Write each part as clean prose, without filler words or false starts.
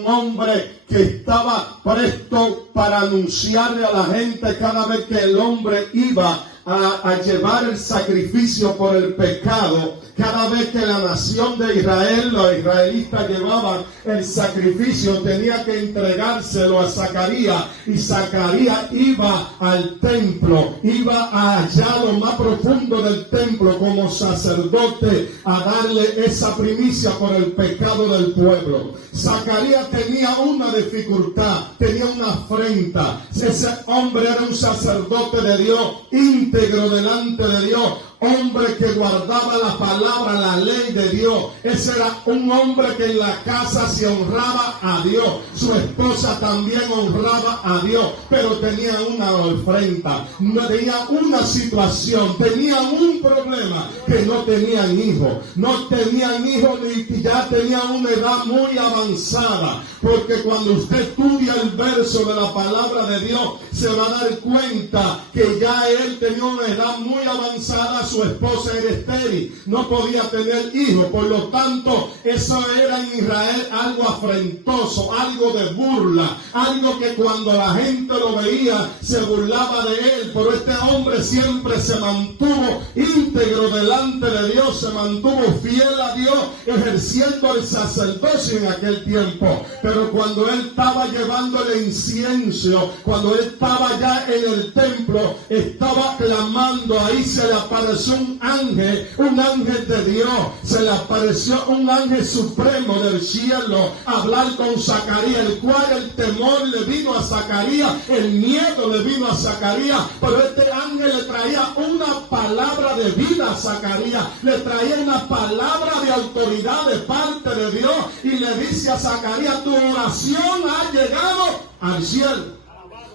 un hombre que estaba presto para anunciarle a la gente cada vez que el hombre iba a llevar el sacrificio por el pecado. Cada vez que la nación de Israel, los israelitas llevaban el sacrificio, tenía que entregárselo a Zacarías. Y Zacarías iba al templo, iba allá lo más profundo del templo como sacerdote a darle esa primicia por el pecado del pueblo. Zacarías tenía una dificultad, tenía una afrenta. Ese hombre era un sacerdote de Dios, íntegro delante de Dios, hombre que guardaba la palabra, la ley de Dios. Ese era un hombre que en la casa se honraba a Dios. Su esposa también honraba a Dios, pero tenía una afrenta, tenía una situación, tenían un problema, que no tenían hijos. No tenían hijos y ya tenían una edad muy avanzada, porque cuando usted estudia el verso de la palabra de Dios, se va a dar cuenta que ya él tenía una edad muy avanzada. Su esposa era estéril, no podía tener hijos, por lo tanto eso era en Israel algo afrentoso, algo de burla, algo que cuando la gente lo veía se burlaba de él. Pero este hombre siempre se mantuvo íntegro delante de Dios, se mantuvo fiel a Dios, ejerciendo el sacerdocio en aquel tiempo. Pero cuando él estaba llevando el incienso, cuando él estaba ya en el templo, estaba clamando, ahí se le apareció un ángel de Dios, se le apareció un ángel supremo del cielo a hablar con Zacarías, el cual el temor le vino a Zacarías, el miedo le vino a Zacarías, pero este ángel le traía una palabra de vida a Zacarías, le traía una palabra de autoridad de parte de Dios, y le dice a Zacarías: tu oración ha llegado al cielo,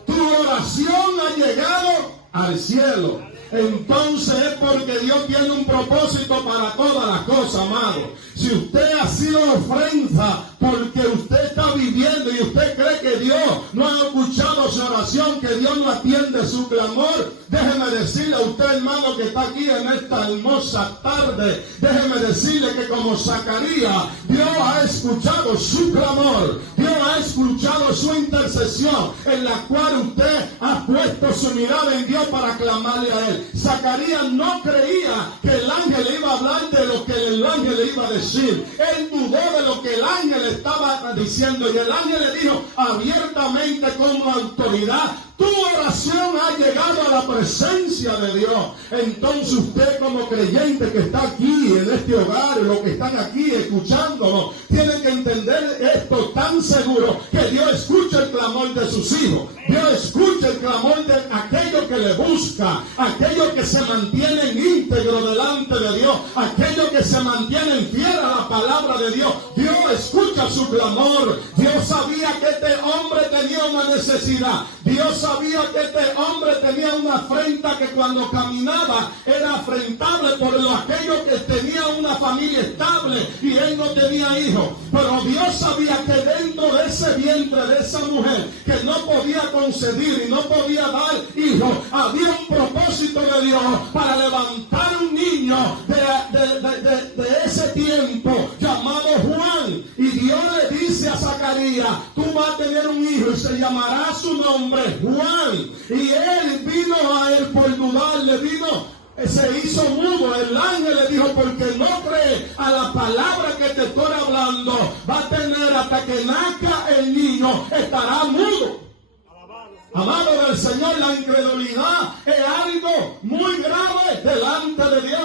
tu oración ha llegado al cielo. Entonces es porque Dios tiene un propósito para todas las cosas, amado. Si usted ha sido ofensa porque usted está viviendo y usted cree que Dios no ha escuchado su oración, que Dios no atiende su clamor, déjeme decirle a usted, hermano, que está aquí en esta hermosa tarde, déjeme decirle que como Zacarías, Dios ha escuchado su clamor, Dios ha escuchado su intercesión, en la cual usted ha puesto su mirada en Dios para clamarle a Él. Zacarías no creía que el ángel le iba a hablar de lo que el ángel le iba a decir. Él dudó de lo que el ángel estaba diciendo, y el ángel le dijo abiertamente con autoridad: tu oración ha llegado a la presencia de Dios. Entonces usted, como creyente que está aquí en este hogar, los que están aquí escuchándolo, tienen que entender esto tan seguro, que Dios escucha el clamor de sus hijos. Dios escucha el clamor de aquellos que le buscan, aquellos que se mantienen íntegros delante de Dios, aquellos que se mantienen fieles a la palabra de Dios. Dios escucha su clamor. Dios sabía que este hombre tenía una necesidad. Dios sabía que este hombre tenía una afrenta, que cuando caminaba era afrentable por aquellos que tenían una familia estable y él no tenía hijos. Pero Dios sabía que dentro de ese vientre de esa mujer, que no podía concebir y no podía dar hijos, había un propósito de Dios para levantar un niño de ese tiempo llamado Juan. Y Dios le dice a Zacarías: tú vas a tener un hijo y se llamará su nombre Juan. Y él vino a él por dudar, se hizo mudo. El ángel le dijo: porque no cree a la palabra que te estoy hablando, va a tener, hasta que nazca el niño, estará mudo. Amado del Señor, la incredulidad es algo muy grave delante de Dios.